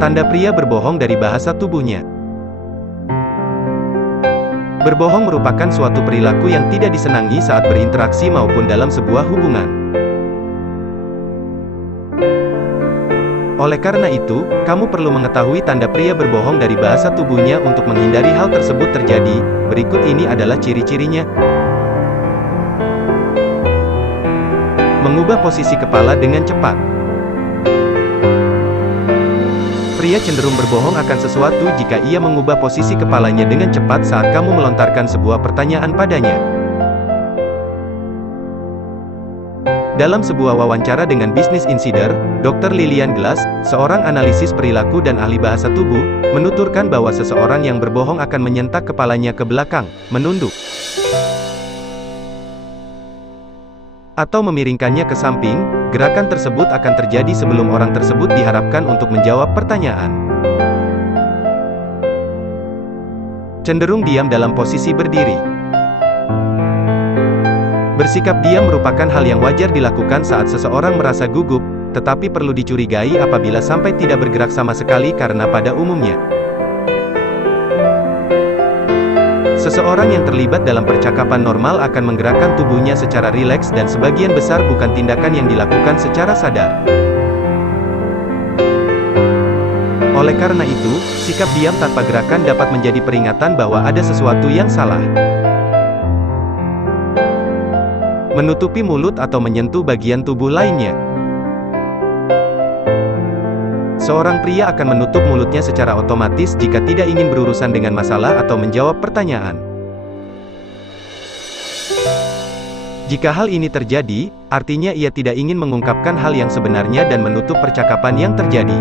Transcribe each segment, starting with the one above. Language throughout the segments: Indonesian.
Tanda pria berbohong dari bahasa tubuhnya. Berbohong merupakan suatu perilaku yang tidak disenangi saat berinteraksi maupun dalam sebuah hubungan. Oleh karena itu, kamu perlu mengetahui tanda pria berbohong dari bahasa tubuhnya untuk menghindari hal tersebut terjadi. Berikut ini adalah ciri-cirinya. Mengubah posisi kepala dengan cepat. Pria cenderung berbohong akan sesuatu jika ia mengubah posisi kepalanya dengan cepat saat kamu melontarkan sebuah pertanyaan padanya. Dalam sebuah wawancara dengan Business Insider, Dr. Lillian Glass, seorang analisis perilaku dan ahli bahasa tubuh, menuturkan bahwa seseorang yang berbohong akan menyentak kepalanya ke belakang, menunduk, atau memiringkannya ke samping. Gerakan tersebut akan terjadi sebelum orang tersebut diharapkan untuk menjawab pertanyaan. Cenderung diam dalam posisi berdiri. Bersikap diam merupakan hal yang wajar dilakukan saat seseorang merasa gugup, tetapi perlu dicurigai apabila sampai tidak bergerak sama sekali karena pada umumnya, seseorang yang terlibat dalam percakapan normal akan menggerakkan tubuhnya secara rileks dan sebagian besar bukan tindakan yang dilakukan secara sadar. Oleh karena itu, sikap diam tanpa gerakan dapat menjadi peringatan bahwa ada sesuatu yang salah. Menutupi mulut atau menyentuh bagian tubuh lainnya. Seorang pria akan menutup mulutnya secara otomatis jika tidak ingin berurusan dengan masalah atau menjawab pertanyaan. Jika hal ini terjadi, artinya ia tidak ingin mengungkapkan hal yang sebenarnya dan menutup percakapan yang terjadi.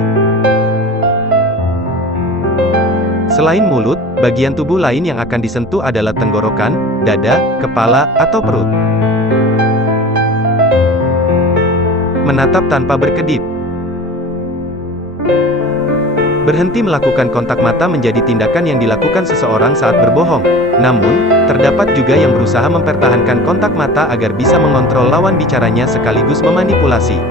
Selain mulut, bagian tubuh lain yang akan disentuh adalah tenggorokan, dada, kepala, atau perut. Menatap tanpa berkedip. Berhenti melakukan kontak mata menjadi tindakan yang dilakukan seseorang saat berbohong. Namun, terdapat juga yang berusaha mempertahankan kontak mata agar bisa mengontrol lawan bicaranya sekaligus memanipulasi.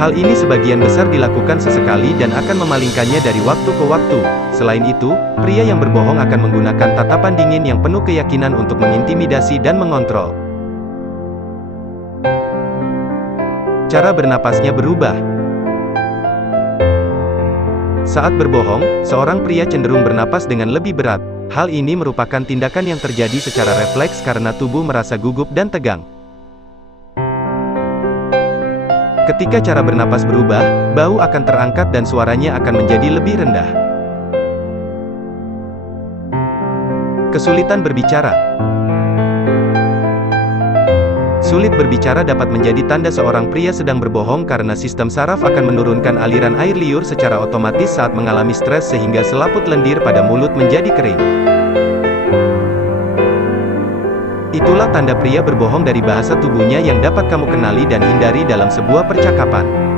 Hal ini sebagian besar dilakukan sesekali dan akan memalingkannya dari waktu ke waktu. Selain itu, pria yang berbohong akan menggunakan tatapan dingin yang penuh keyakinan untuk mengintimidasi dan mengontrol. Cara bernapasnya berubah. Saat berbohong, seorang pria cenderung bernapas dengan lebih berat. Hal ini merupakan tindakan yang terjadi secara refleks karena tubuh merasa gugup dan tegang. Ketika cara bernapas berubah, bau akan terangkat dan suaranya akan menjadi lebih rendah. Kesulitan berbicara. Sulit berbicara dapat menjadi tanda seorang pria sedang berbohong karena sistem saraf akan menurunkan aliran air liur secara otomatis saat mengalami stres sehingga selaput lendir pada mulut menjadi kering. Itulah tanda pria berbohong dari bahasa tubuhnya yang dapat kamu kenali dan hindari dalam sebuah percakapan.